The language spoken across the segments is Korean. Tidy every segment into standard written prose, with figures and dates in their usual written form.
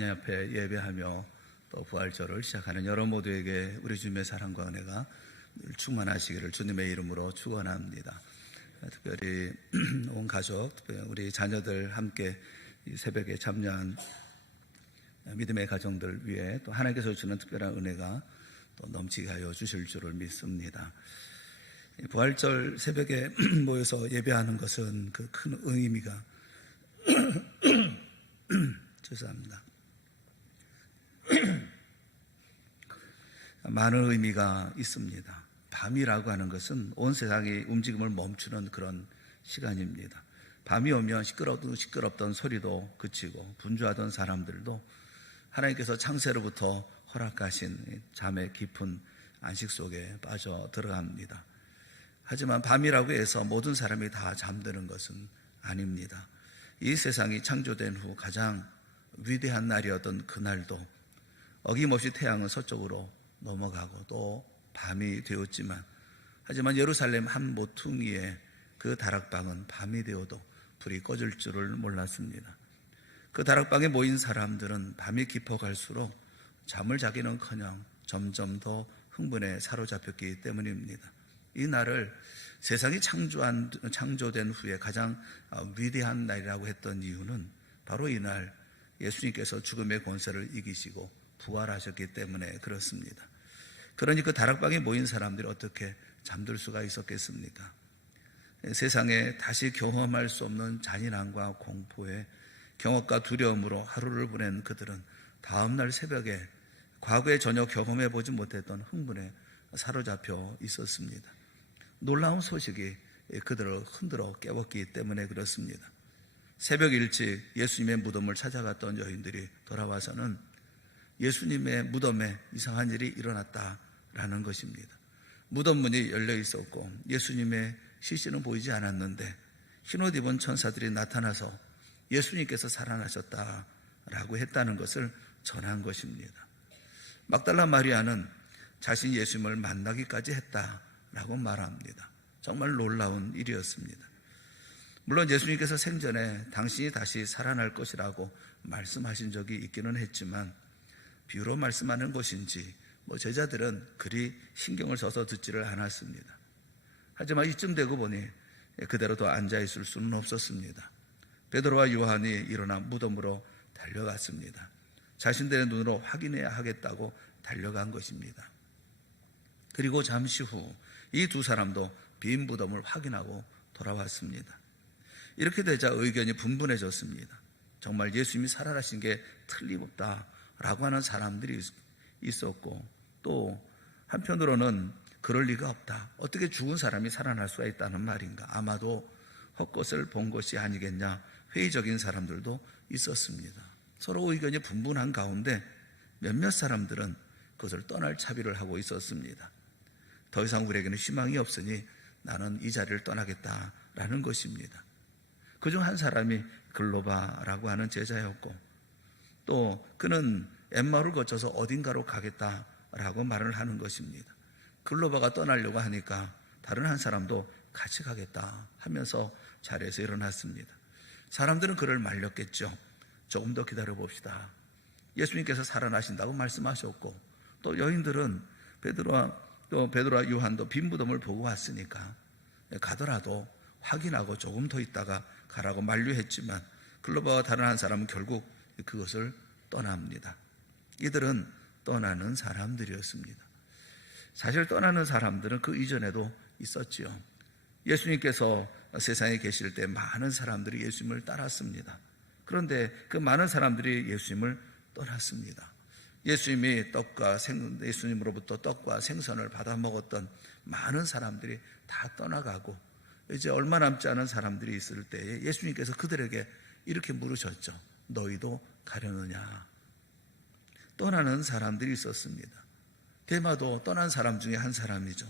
하나님 앞에 예배하며 또 부활절을 시작하는 여러 모두에게 우리 주님의 사랑과 은혜가 늘 충만하시기를 주님의 이름으로 축원합니다. 특별히 온 가족, 특별히 우리 자녀들 함께 이 새벽에 참여한 믿음의 가정들 위해 또 하나님께서 주는 특별한 은혜가 또 넘치게 하여 주실 줄을 믿습니다. 부활절 새벽에 모여서 예배하는 것은 그 큰 의미가 죄송합니다. 많은 의미가 있습니다. 밤이라고 하는 것은 온 세상의 움직임을 멈추는 그런 시간입니다. 밤이 오면 시끄럽던 소리도 그치고 분주하던 사람들도 하나님께서 창세로부터 허락하신 잠의 깊은 안식 속에 빠져 들어갑니다. 하지만 밤이라고 해서 모든 사람이 다 잠드는 것은 아닙니다. 이 세상이 창조된 후 가장 위대한 날이었던 그날도 어김없이 태양은 서쪽으로 넘어가고 또 밤이 되었지만, 하지만 예루살렘 한 모퉁이에 그 다락방은 밤이 되어도 불이 꺼질 줄을 몰랐습니다. 그 다락방에 모인 사람들은 밤이 깊어갈수록 잠을 자기는커녕 점점 더 흥분에 사로잡혔기 때문입니다. 이 날을 세상이 창조된 후에 가장 위대한 날이라고 했던 이유는 바로 이 날 예수님께서 죽음의 권세를 이기시고 부활하셨기 때문에 그렇습니다. 그러니 그 다락방에 모인 사람들이 어떻게 잠들 수가 있었겠습니까? 세상에 다시 경험할 수 없는 잔인함과 공포에 경악과 두려움으로 하루를 보낸 그들은 다음날 새벽에 과거에 전혀 경험해보지 못했던 흥분에 사로잡혀 있었습니다. 놀라운 소식이 그들을 흔들어 깨웠기 때문에 그렇습니다. 새벽 일찍 예수님의 무덤을 찾아갔던 여인들이 돌아와서는 예수님의 무덤에 이상한 일이 일어났다라는 것입니다. 무덤 문이 열려 있었고 예수님의 시신은 보이지 않았는데 흰옷 입은 천사들이 나타나서 예수님께서 살아나셨다라고 했다는 것을 전한 것입니다. 막달라 마리아는 자신이 예수님을 만나기까지 했다라고 말합니다. 정말 놀라운 일이었습니다. 물론 예수님께서 생전에 당신이 다시 살아날 것이라고 말씀하신 적이 있기는 했지만 비유로 말씀하는 것인지 제자들은 그리 신경을 써서 듣지를 않았습니다. 하지만 이쯤 되고 보니 그대로 더 앉아있을 수는 없었습니다. 베드로와 요한이 일어나 무덤으로 달려갔습니다. 자신들의 눈으로 확인해야 하겠다고 달려간 것입니다. 그리고 잠시 후 이 두 사람도 빈 무덤을 확인하고 돌아왔습니다. 이렇게 되자 의견이 분분해졌습니다. 정말 예수님이 살아나신 게 틀림없다라고 하는 사람들이 있었고, 또 한편으로는 그럴 리가 없다, 어떻게 죽은 사람이 살아날 수가 있다는 말인가, 아마도 헛것을 본 것이 아니겠냐, 회의적인 사람들도 있었습니다. 서로 의견이 분분한 가운데 몇몇 사람들은 그것을 떠날 차비를 하고 있었습니다. 더 이상 우리에게는 희망이 없으니 나는 이 자리를 떠나겠다라는 것입니다. 그중 한 사람이 글로바라고 하는 제자였고, 또 그는 엠마오를 거쳐서 어딘가로 가겠다라고 말을 하는 것입니다. 글로바가 떠나려고 하니까 다른 한 사람도 같이 가겠다 하면서 자리에서 일어났습니다. 사람들은 그를 말렸겠죠. 조금 더 기다려 봅시다. 예수님께서 살아나신다고 말씀하셨고, 또 여인들은 베드로와 요한도 빈 무덤을 보고 왔으니까 가더라도 확인하고 조금 더 있다가 가라고 만류했지만 글로바와 다른 한 사람은 결국 그것을 떠납니다. 이들은 떠나는 사람들이었습니다. 사실 떠나는 사람들은 그 이전에도 있었지요. 예수님께서 세상에 계실 때 많은 사람들이 예수님을 따랐습니다. 그런데 그 많은 사람들이 예수님을 떠났습니다. 예수님으로부터 떡과 생선을 받아 먹었던 많은 사람들이 다 떠나가고 이제 얼마 남지 않은 사람들이 있을 때에 예수님께서 그들에게 이렇게 물으셨죠. 너희도 가려느냐? 떠나는 사람들이 있었습니다. 데마도 떠난 사람 중에 한 사람이죠.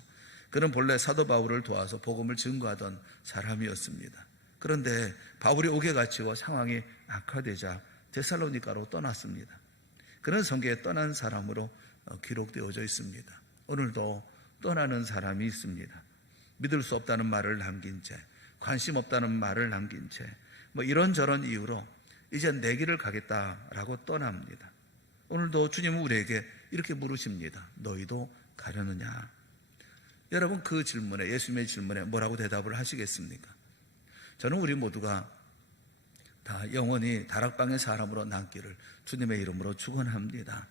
그는 본래 사도 바울을 도와서 복음을 증거하던 사람이었습니다. 그런데 바울이 옥에 갇히고 상황이 악화되자 데살로니가로 떠났습니다. 그런 성경에 떠난 사람으로 기록되어져 있습니다. 오늘도 떠나는 사람이 있습니다. 믿을 수 없다는 말을 남긴 채, 관심 없다는 말을 남긴 채, 이런저런 이유로 이제 내 길을 가겠다라고 떠납니다. 오늘도 주님은 우리에게 이렇게 물으십니다. 너희도 가려느냐? 여러분, 그 질문에, 예수님의 질문에 뭐라고 대답을 하시겠습니까? 저는 우리 모두가 다 영원히 다락방의 사람으로 남기를 주님의 이름으로 축원합니다.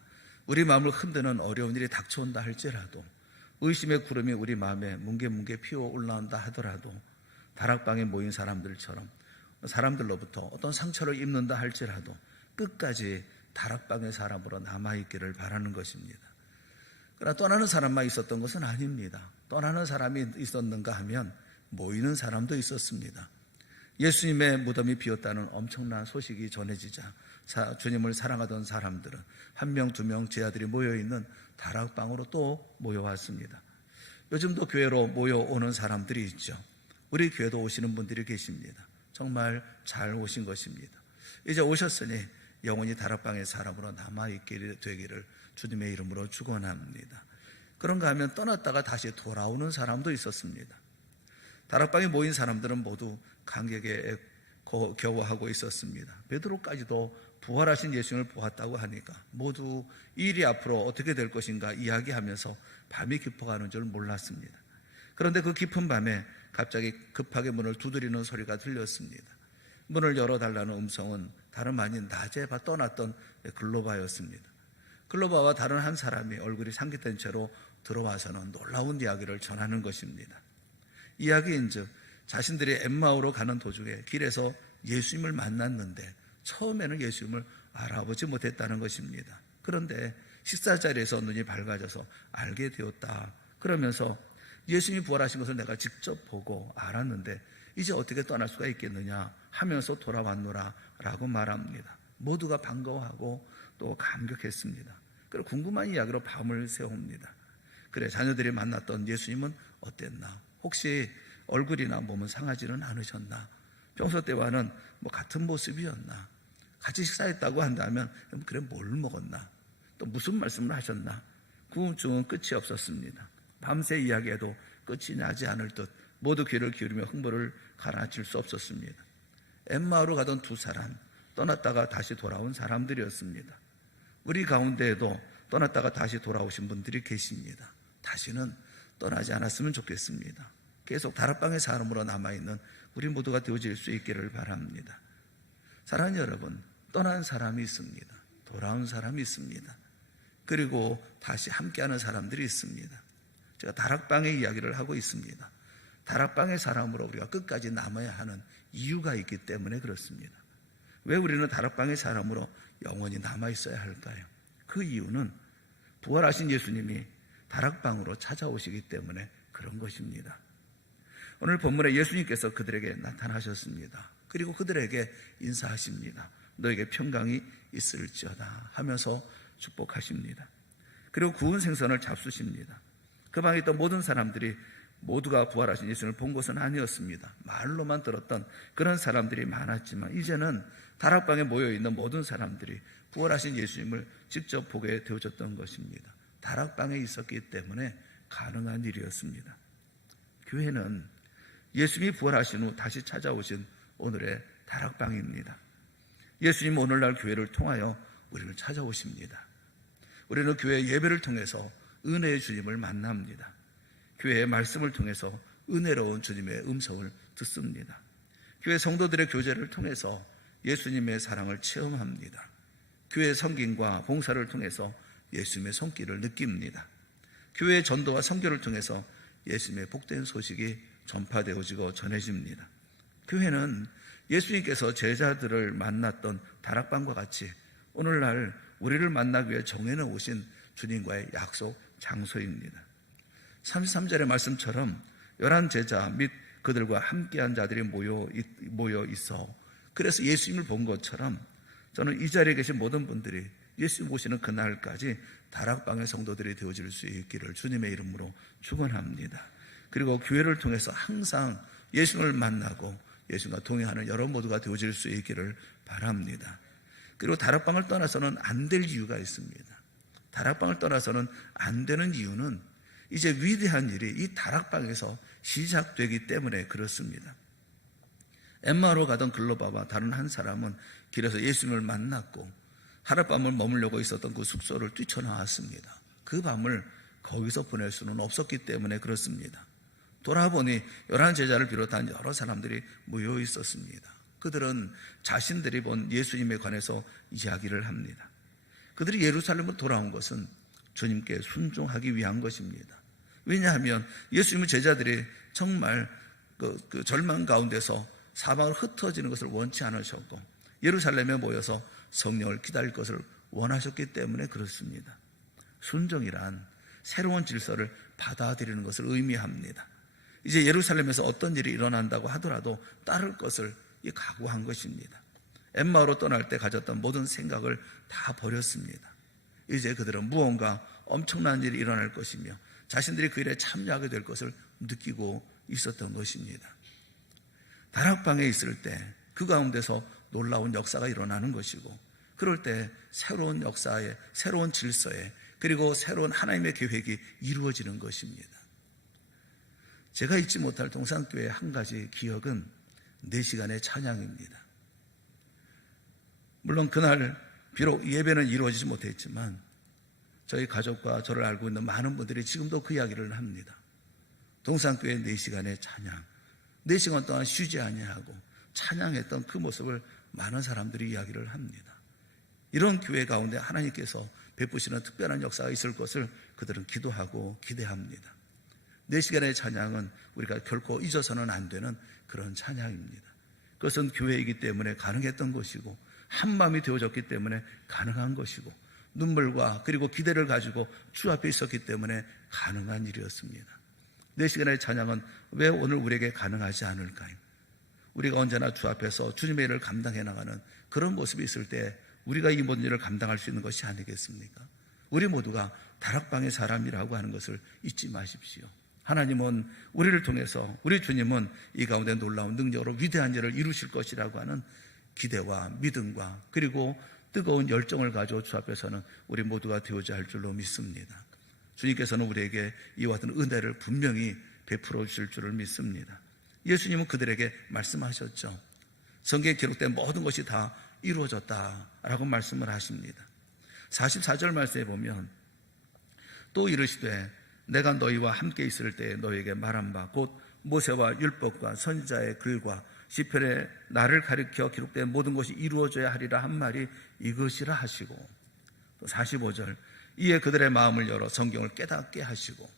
우리 마음을 흔드는 어려운 일이 닥쳐온다 할지라도, 의심의 구름이 우리 마음에 뭉게뭉게 피어 올라온다 하더라도, 다락방에 모인 사람들처럼 사람들로부터 어떤 상처를 입는다 할지라도 끝까지 다락방의 사람으로 남아있기를 바라는 것입니다. 그러나 떠나는 사람만 있었던 것은 아닙니다. 떠나는 사람이 있었는가 하면 모이는 사람도 있었습니다. 예수님의 무덤이 비었다는 엄청난 소식이 전해지자 주님을 사랑하던 사람들은 한 명, 두 명 제 아들이 모여있는 다락방으로 또 모여왔습니다. 요즘도 교회로 모여오는 사람들이 있죠. 우리 교회도 오시는 분들이 계십니다. 정말 잘 오신 것입니다. 이제 오셨으니 영원히 다락방의 사람으로 남아있게 되기를 주님의 이름으로 축원합니다. 그런가 하면 떠났다가 다시 돌아오는 사람도 있었습니다. 다락방에 모인 사람들은 모두 감격에 겨워하고 있었습니다. 베드로까지도 부활하신 예수님을 보았다고 하니까 모두 이 일이 앞으로 어떻게 될 것인가 이야기하면서 밤이 깊어가는 줄 몰랐습니다. 그런데 그 깊은 밤에 갑자기 급하게 문을 두드리는 소리가 들렸습니다. 문을 열어달라는 음성은 다름 아닌 낮에 떠났던 글로바였습니다. 글로바와 다른 한 사람이 얼굴이 상기된 채로 들어와서는 놀라운 이야기를 전하는 것입니다. 이야기인즉 자신들이 엠마오로 가는 도중에 길에서 예수님을 만났는데 처음에는 예수님을 알아보지 못했다는 것입니다. 그런데 식사 자리에서 눈이 밝아져서 알게 되었다. 그러면서 예수님이 부활하신 것을 내가 직접 보고 알았는데 이제 어떻게 떠날 수가 있겠느냐 하면서 돌아왔노라 라고 말합니다. 모두가 반가워하고 또 감격했습니다. 그리고 궁금한 이야기로 밤을 새웁니다. 그래, 자녀들이 만났던 예수님은 어땠나? 혹시 얼굴이나 몸은 상하지는 않으셨나? 평소 때와는 같은 모습이었나? 같이 식사했다고 한다면 그래 뭘 먹었나? 또 무슨 말씀을 하셨나? 궁금증은 끝이 없었습니다. 밤새 이야기해도 끝이 나지 않을 듯 모두 귀를 기울이며 흥분을 가라앉힐 수 없었습니다. 엠마오로 가던 두 사람, 떠났다가 다시 돌아온 사람들이었습니다. 우리 가운데에도 떠났다가 다시 돌아오신 분들이 계십니다. 다시는 떠나지 않았으면 좋겠습니다. 계속 다락방의 사람으로 남아있는 우리 모두가 되어질 수 있기를 바랍니다. 사랑하는 여러분, 떠난 사람이 있습니다. 돌아온 사람이 있습니다. 그리고 다시 함께하는 사람들이 있습니다. 제가 다락방의 이야기를 하고 있습니다. 다락방의 사람으로 우리가 끝까지 남아야 하는 이유가 있기 때문에 그렇습니다. 왜 우리는 다락방의 사람으로 영원히 남아있어야 할까요? 그 이유는 부활하신 예수님이 다락방으로 찾아오시기 때문에 그런 것입니다. 오늘 본문에 예수님께서 그들에게 나타나셨습니다. 그리고 그들에게 인사하십니다. 너에게 평강이 있을지어다 하면서 축복하십니다. 그리고 구운 생선을 잡수십니다. 그 방에 있던 모든 사람들이 모두가 부활하신 예수님을 본 것은 아니었습니다. 말로만 들었던 그런 사람들이 많았지만 이제는 다락방에 모여있는 모든 사람들이 부활하신 예수님을 직접 보게 되어졌던 것입니다. 다락방에 있었기 때문에 가능한 일이었습니다. 교회는 예수님이 부활하신 후 다시 찾아오신 오늘의 다락방입니다. 예수님 오늘날 교회를 통하여 우리를 찾아오십니다. 우리는 교회 예배를 통해서 은혜의 주님을 만납니다. 교회의 말씀을 통해서 은혜로운 주님의 음성을 듣습니다. 교회 성도들의 교제를 통해서 예수님의 사랑을 체험합니다. 교회 섬김과 봉사를 통해서 예수님의 손길을 느낍니다. 교회의 전도와 선교를 통해서 예수님의 복된 소식이 전파되어지고 전해집니다. 교회는 예수님께서 제자들을 만났던 다락방과 같이 오늘날 우리를 만나기 위해 정해놓으신 주님과의 약속 장소입니다. 33절의 말씀처럼 11제자 및 그들과 함께한 자들이 모여 있어 그래서 예수님을 본 것처럼 저는 이 자리에 계신 모든 분들이 예수님 오시는 그날까지 다락방의 성도들이 되어질 수 있기를 주님의 이름으로 축원합니다. 그리고 교회를 통해서 항상 예수님을 만나고 예수님과 동행하는 여러분 모두가 되어질 수 있기를 바랍니다. 그리고 다락방을 떠나서는 안 될 이유가 있습니다. 다락방을 떠나서는 안 되는 이유는 이제 위대한 일이 이 다락방에서 시작되기 때문에 그렇습니다. 엠마오로 가던 글로바와 다른 한 사람은 길에서 예수님을 만났고 하룻밤을 머물려고 있었던 그 숙소를 뛰쳐나왔습니다. 그 밤을 거기서 보낼 수는 없었기 때문에 그렇습니다. 돌아보니 11제자를 비롯한 여러 사람들이 모여 있었습니다. 그들은 자신들이 본 예수님에 관해서 이야기를 합니다. 그들이 예루살렘으로 돌아온 것은 주님께 순종하기 위한 것입니다. 왜냐하면 예수님은 제자들이 정말 그 절망 가운데서 사방으로 흩어지는 것을 원치 않으셨고 예루살렘에 모여서 성령을 기다릴 것을 원하셨기 때문에 그렇습니다. 순종이란 새로운 질서를 받아들이는 것을 의미합니다. 이제 예루살렘에서 어떤 일이 일어난다고 하더라도 따를 것을 각오한 것입니다. 엠마오로 떠날 때 가졌던 모든 생각을 다 버렸습니다. 이제 그들은 무언가 엄청난 일이 일어날 것이며 자신들이 그 일에 참여하게 될 것을 느끼고 있었던 것입니다. 다락방에 있을 때 그 가운데서 놀라운 역사가 일어나는 것이고 그럴 때 새로운 역사에 새로운 질서에 그리고 새로운 하나님의 계획이 이루어지는 것입니다. 제가 잊지 못할 동산교회의 한 가지 기억은 4시간의 찬양입니다. 물론 그날 비록 예배는 이루어지지 못했지만 저희 가족과 저를 알고 있는 많은 분들이 지금도 그 이야기를 합니다. 동산교회 4시간의 찬양, 4시간 동안 쉬지 아니하고 찬양했던 그 모습을 많은 사람들이 이야기를 합니다. 이런 교회 가운데 하나님께서 베푸시는 특별한 역사가 있을 것을 그들은 기도하고 기대합니다. 4시간의 찬양은 우리가 결코 잊어서는 안 되는 그런 찬양입니다. 그것은 교회이기 때문에 가능했던 것이고 한마음이 되어졌기 때문에 가능한 것이고 눈물과 그리고 기대를 가지고 주 앞에 있었기 때문에 가능한 일이었습니다. 4시간의 찬양은 왜 오늘 우리에게 가능하지 않을까요? 우리가 언제나 주 앞에서 주님의 일을 감당해 나가는 그런 모습이 있을 때 우리가 이 모든 일을 감당할 수 있는 것이 아니겠습니까? 우리 모두가 다락방의 사람이라고 하는 것을 잊지 마십시오. 하나님은 우리를 통해서 우리 주님은 이 가운데 놀라운 능력으로 위대한 일을 이루실 것이라고 하는 기대와 믿음과 그리고 뜨거운 열정을 가지고 주 앞에서는 우리 모두가 되어야 할 줄로 믿습니다. 주님께서는 우리에게 이와 같은 은혜를 분명히 베풀어 주실 줄을 믿습니다. 예수님은 그들에게 말씀하셨죠. 성경에 기록된 모든 것이 다 이루어졌다라고 말씀을 하십니다. 44절 말씀에 보면 또 이르시되 내가 너희와 함께 있을 때에 너희에게 말한 바 곧 모세와 율법과 선지자의 글과 시편에 나를 가리켜 기록된 모든 것이 이루어져야 하리라 한 말이 이것이라 하시고 또 45절 이에 그들의 마음을 열어 성경을 깨닫게 하시고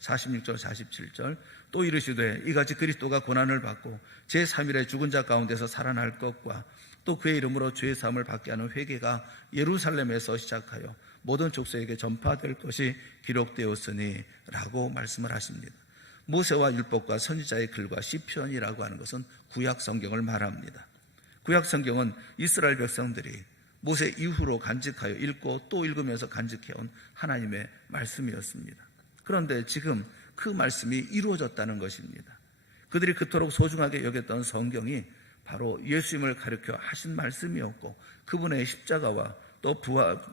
46절 47절 또 이르시되 이같이 그리스도가 고난을 받고 제3일에 죽은 자 가운데서 살아날 것과 또 그의 이름으로 죄 사함을 받게 하는 회개가 예루살렘에서 시작하여 모든 족속에게 전파될 것이 기록되었으니 라고 말씀을 하십니다. 모세와 율법과 선지자의 글과 시편이라고 하는 것은 구약 성경을 말합니다. 구약 성경은 이스라엘 백성들이 모세 이후로 간직하여 읽고 또 읽으면서 간직해온 하나님의 말씀이었습니다. 그런데 지금 그 말씀이 이루어졌다는 것입니다. 그들이 그토록 소중하게 여겼던 성경이 바로 예수님을 가리켜 하신 말씀이었고 그분의 십자가와 또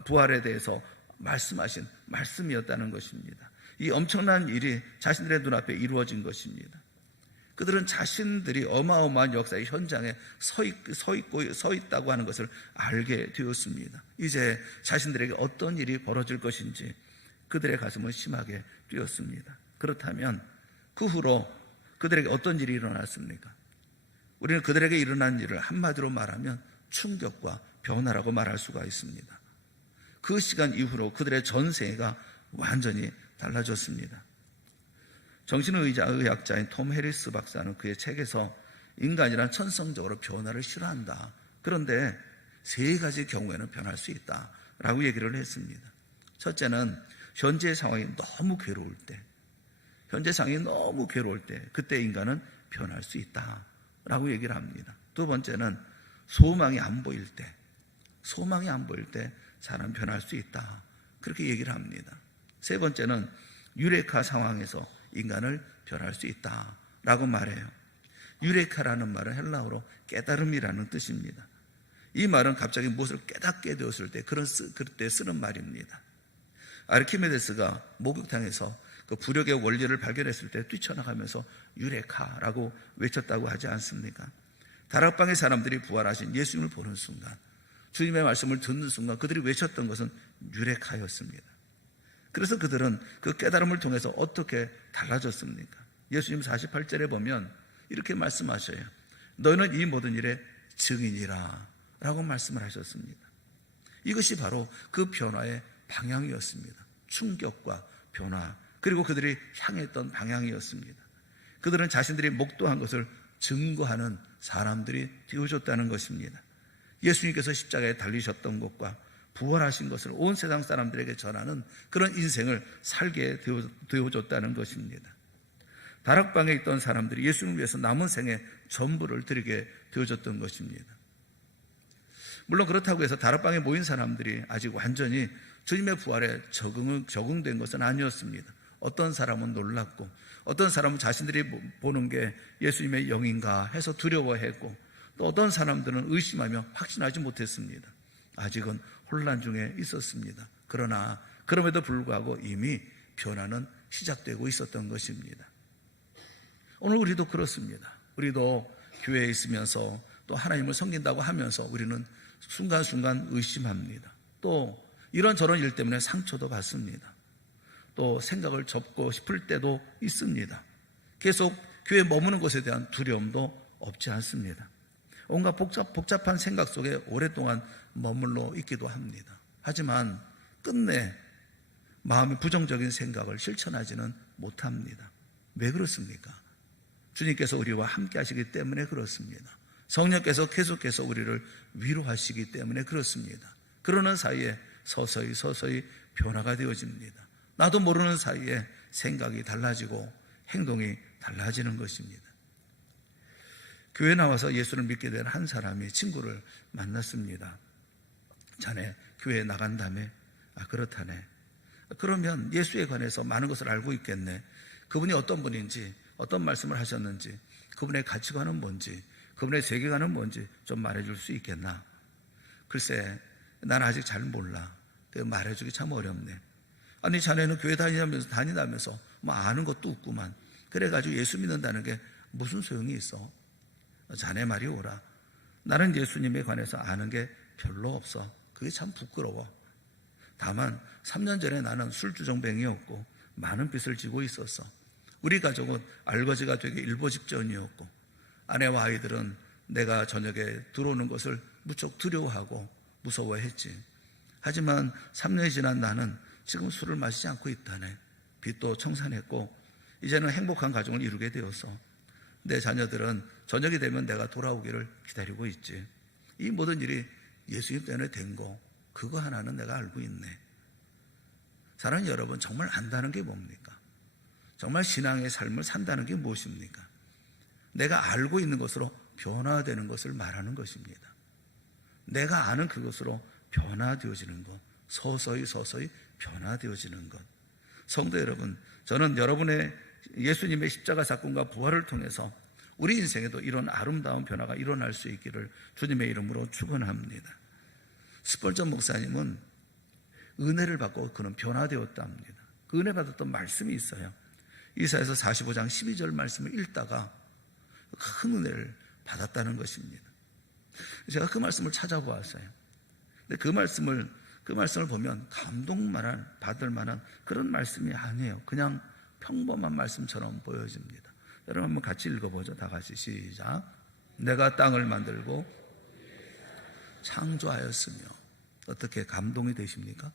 부활에 대해서 말씀하신 말씀이었다는 것입니다. 이 엄청난 일이 자신들의 눈앞에 이루어진 것입니다. 그들은 자신들이 어마어마한 역사의 현장에 서 있다고 하는 것을 알게 되었습니다. 이제 자신들에게 어떤 일이 벌어질 것인지 그들의 가슴은 심하게 뛰었습니다. 그렇다면 그 후로 그들에게 어떤 일이 일어났습니까? 우리는 그들에게 일어난 일을 한마디로 말하면 충격과 변화라고 말할 수가 있습니다. 그 시간 이후로 그들의 전세가 완전히 달라졌습니다. 정신의학자인 톰 해리스 박사는 그의 책에서 인간이란 천성적으로 변화를 싫어한다. 그런데 3가지 경우에는 변할 수 있다라고 얘기를 했습니다. 첫째는 현재 상황이 너무 괴로울 때, 그때 인간은 변할 수 있다라고 얘기를 합니다. 두 번째는 소망이 안 보일 때 사람 변할 수 있다. 그렇게 얘기를 합니다. 세 번째는 유레카 상황에서 인간을 변할 수 있다라고 말해요. 유레카라는 말은 헬라어로 깨달음이라는 뜻입니다. 이 말은 갑자기 무엇을 깨닫게 되었을 때 그때 쓰는 말입니다. 아르키메데스가 목욕탕에서 그 부력의 원리를 발견했을 때 뛰쳐나가면서 유레카라고 외쳤다고 하지 않습니까? 다락방의 사람들이 부활하신 예수님을 보는 순간, 주님의 말씀을 듣는 순간 그들이 외쳤던 것은 유레카였습니다. 그래서 그들은 그 깨달음을 통해서 어떻게 달라졌습니까? 예수님 48절에 보면 이렇게 말씀하셔요. 너희는 이 모든 일의 증인이라 라고 말씀을 하셨습니다. 이것이 바로 그 변화의 방향이었습니다. 충격과 변화, 그리고 그들이 향했던 방향이었습니다. 그들은 자신들이 목도한 것을 증거하는 사람들이 되어줬다는 것입니다. 예수님께서 십자가에 달리셨던 것과 부활하신 것을 온 세상 사람들에게 전하는 그런 인생을 살게 되어줬다는 것입니다. 다락방에 있던 사람들이 예수님을 위해서 남은 생의 전부를 드리게 되어줬던 것입니다. 물론 그렇다고 해서 다락방에 모인 사람들이 아직 완전히 주님의 부활에 적응된 것은 아니었습니다. 어떤 사람은 놀랐고, 어떤 사람은 자신들이 보는 게 예수님의 영인가 해서 두려워했고, 또 어떤 사람들은 의심하며 확신하지 못했습니다. 아직은 혼란 중에 있었습니다. 그러나 그럼에도 불구하고 이미 변화는 시작되고 있었던 것입니다. 오늘 우리도 그렇습니다. 우리도 교회에 있으면서 또 하나님을 섬긴다고 하면서 우리는 순간순간 의심합니다. 또 이런저런 일 때문에 상처도 받습니다. 또 생각을 접고 싶을 때도 있습니다. 계속 교회에 머무는 것에 대한 두려움도 없지 않습니다. 온갖 복잡한 생각 속에 오랫동안 머물러 있기도 합니다. 하지만 끝내 마음의 부정적인 생각을 실천하지는 못합니다. 왜 그렇습니까? 주님께서 우리와 함께 하시기 때문에 그렇습니다. 성령께서 계속해서 우리를 위로하시기 때문에 그렇습니다. 그러는 사이에 서서히 변화가 되어집니다. 나도 모르는 사이에 생각이 달라지고 행동이 달라지는 것입니다. 교회 나와서 예수를 믿게 된 한 사람이 친구를 만났습니다. 자네 교회에 나간다며? 그렇다네. 그러면 예수에 관해서 많은 것을 알고 있겠네. 그분이 어떤 분인지, 어떤 말씀을 하셨는지, 그분의 가치관은 뭔지, 그분의 세계관은 뭔지 좀 말해줄 수 있겠나? 글쎄, 난 아직 잘 몰라. 말해주기 참 어렵네. 아니, 자네는 교회 다니다면서 뭐 아는 것도 없구만. 그래가지고 예수 믿는다는 게 무슨 소용이 있어? 자네 말이 옳아. 나는 예수님에 관해서 아는 게 별로 없어. 그게 참 부끄러워. 다만 3년 전에 나는 술주정뱅이였고 많은 빚을 지고 있었어. 우리 가족은 알거지가 되기 일보 직전이었고, 아내와 아이들은 내가 저녁에 들어오는 것을 무척 두려워하고 무서워했지. 하지만 3년이 지난 나는 지금 술을 마시지 않고 있다네. 빚도 청산했고 이제는 행복한 가정을 이루게 되었어. 내 자녀들은 저녁이 되면 내가 돌아오기를 기다리고 있지. 이 모든 일이 예수님 때문에 된 거, 그거 하나는 내가 알고 있네. 사랑하는 여러분, 정말 안다는 게 뭡니까? 정말 신앙의 삶을 산다는 게 무엇입니까? 내가 알고 있는 것으로 변화되는 것을 말하는 것입니다. 내가 아는 그것으로 변화되어지는 것, 서서히 변화되어지는 것. 성도 여러분, 저는 여러분의 예수님의 십자가 사건과 부활을 통해서 우리 인생에도 이런 아름다운 변화가 일어날 수 있기를 주님의 이름으로 축원합니다. 스펄전 목사님은 은혜를 받고 그는 변화되었다 합니다. 그 은혜 받았던 말씀이 있어요. 이사야서 45장 12절 말씀을 읽다가 큰 은혜를 받았다는 것입니다. 제가 그 말씀을 찾아보았어요. 근데 그 말씀을 보면 받을 만한 그런 말씀이 아니에요. 그냥 평범한 말씀처럼 보여집니다. 여러분 한번 같이 읽어보죠. 다 같이 시작. 내가 땅을 만들고 창조하였으며. 어떻게 감동이 되십니까?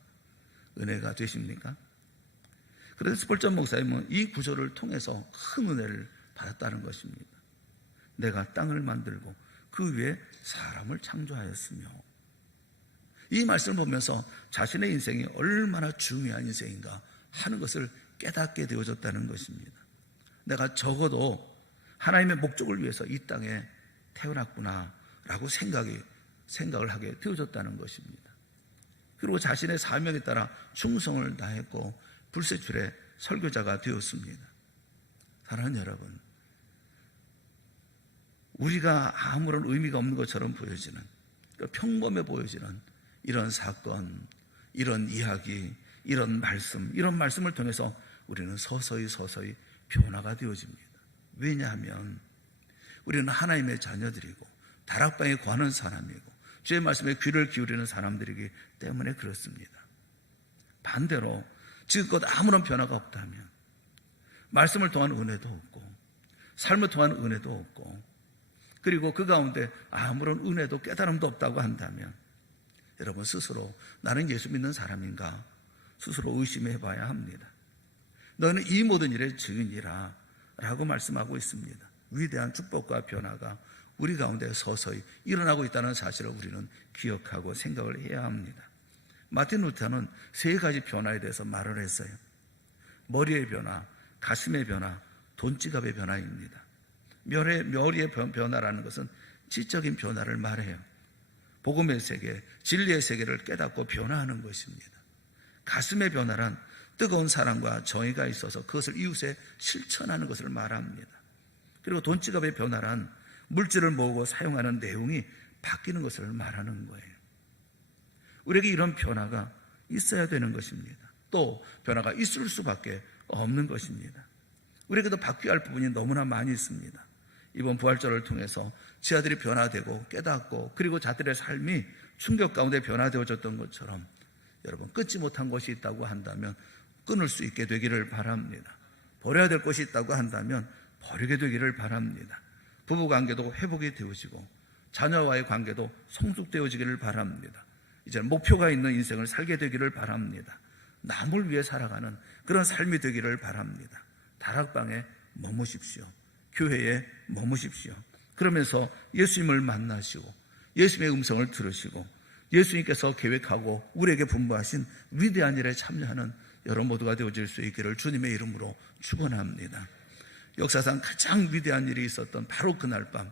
은혜가 되십니까? 그래서 스펄전 목사님은 이 구절을 통해서 큰 은혜를 받았다는 것입니다. 내가 땅을 만들고 그 위에 사람을 창조하였으며. 이 말씀을 보면서 자신의 인생이 얼마나 중요한 인생인가 하는 것을 깨닫게 되어졌다는 것입니다. 내가 적어도 하나님의 목적을 위해서 이 땅에 태어났구나 라고 생각을 하게 되어졌다는 것입니다. 그리고 자신의 사명에 따라 충성을 다했고 불세출의 설교자가 되었습니다. 사랑하는 여러분, 우리가 아무런 의미가 없는 것처럼 보여지는, 평범해 보여지는 이런 사건, 이런 이야기, 이런 말씀을 통해서 우리는 서서히 변화가 되어집니다. 왜냐하면 우리는 하나님의 자녀들이고 다락방에 거하는 사람이고 주의 말씀에 귀를 기울이는 사람들이기 때문에 그렇습니다. 반대로 지금껏 아무런 변화가 없다면, 말씀을 통한 은혜도 없고 삶을 통한 은혜도 없고, 그리고 그 가운데 아무런 은혜도 깨달음도 없다고 한다면, 여러분 스스로 나는 예수 믿는 사람인가 스스로 의심해 봐야 합니다. 너는 이 모든 일의 증인이라 라고 말씀하고 있습니다. 위대한 축복과 변화가 우리 가운데 서서히 일어나고 있다는 사실을 우리는 기억하고 생각을 해야 합니다. 마틴 루터는 세 가지 변화에 대해서 말을 했어요. 머리의 변화, 가슴의 변화, 돈지갑의 변화입니다. 머리의 변화라는 것은 지적인 변화를 말해요. 복음의 세계, 진리의 세계를 깨닫고 변화하는 것입니다. 가슴의 변화란 뜨거운 사랑과 정의가 있어서 그것을 이웃에 실천하는 것을 말합니다. 그리고 돈지갑의 변화란 물질을 모으고 사용하는 내용이 바뀌는 것을 말하는 거예요. 우리에게 이런 변화가 있어야 되는 것입니다. 또 변화가 있을 수밖에 없는 것입니다. 우리에게도 바뀌어야 할 부분이 너무나 많이 있습니다. 이번 부활절을 통해서 제 아들이 변화되고 깨닫고 그리고 자들의 삶이 충격 가운데 변화되어졌던 것처럼 여러분 끊지 못한 것이 있다고 한다면 끊을 수 있게 되기를 바랍니다. 버려야 될 것이 있다고 한다면 버리게 되기를 바랍니다. 부부관계도 회복이 되어지고 자녀와의 관계도 성숙되어지기를 바랍니다. 이제 목표가 있는 인생을 살게 되기를 바랍니다. 남을 위해 살아가는 그런 삶이 되기를 바랍니다. 다락방에 머무십시오. 교회에 머무십시오. 그러면서 예수님을 만나시고 예수님의 음성을 들으시고 예수님께서 계획하고 우리에게 분부하신 위대한 일에 참여하는 여러분 모두가 되어질 수 있기를 주님의 이름으로 축원합니다. 역사상 가장 위대한 일이 있었던 바로 그날 밤,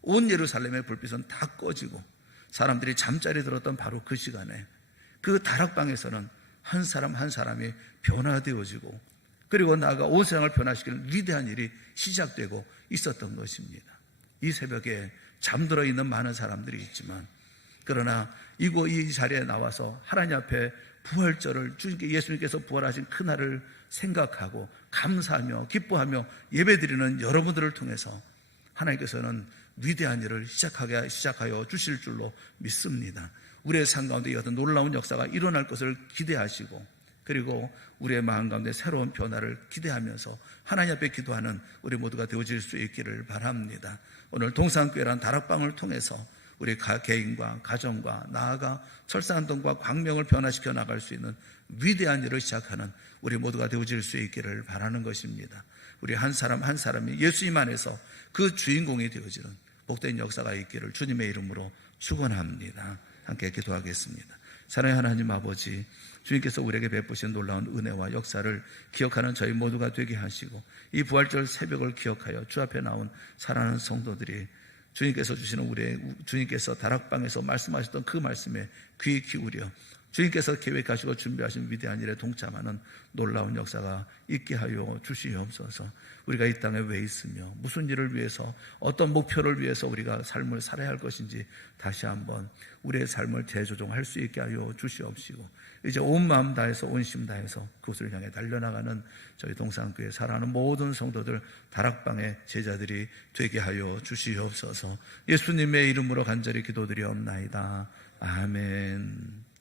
온 예루살렘의 불빛은 다 꺼지고 사람들이 잠자리 들었던 바로 그 시간에 그 다락방에서는 한 사람 한 사람이 변화되어지고 그리고 나아가 온 세상을 변화시키는 위대한 일이 시작되고 있었던 것입니다. 이 새벽에 잠들어 있는 많은 사람들이 있지만, 그러나 이 자리에 나와서 하나님 앞에 부활절을 주님께 예수님께서 부활하신 그날을 생각하고 감사하며 기뻐하며 예배드리는 여러분들을 통해서 하나님께서는 위대한 일을 시작하여 주실 줄로 믿습니다. 우리의 삶 가운데 이 같은 놀라운 역사가 일어날 것을 기대하시고, 그리고 우리의 마음 가운데 새로운 변화를 기대하면서 하나님 앞에 기도하는 우리 모두가 되어질 수 있기를 바랍니다. 오늘 동산교회란 다락방을 통해서 우리 개인과 가정과 나아가 철산동과 광명을 변화시켜 나갈 수 있는 위대한 일을 시작하는 우리 모두가 되어질 수 있기를 바라는 것입니다. 우리 한 사람 한 사람이 예수님 안에서 그 주인공이 되어지는 복된 역사가 있기를 주님의 이름으로 축원합니다. 함께 기도하겠습니다. 사랑의 하나님 아버지, 주님께서 우리에게 베푸신 놀라운 은혜와 역사를 기억하는 저희 모두가 되게 하시고, 이 부활절 새벽을 기억하여 주 앞에 나온 사랑하는 성도들이 주님께서 주시는 주님께서 다락방에서 말씀하셨던 그 말씀에 귀 기울여 주님께서 계획하시고 준비하신 위대한 일에 동참하는 놀라운 역사가 있게 하여 주시옵소서. 우리가 이 땅에 왜 있으며 무슨 일을 위해서 어떤 목표를 위해서 우리가 삶을 살아야 할 것인지 다시 한번 우리의 삶을 재조정할 수 있게 하여 주시옵시고, 이제 온 마음 다해서 온 심 다해서 그곳을 향해 달려나가는 저희 동산교회 사랑하는 모든 성도들 다락방의 제자들이 되게 하여 주시옵소서. 예수님의 이름으로 간절히 기도드리옵나이다. 아멘.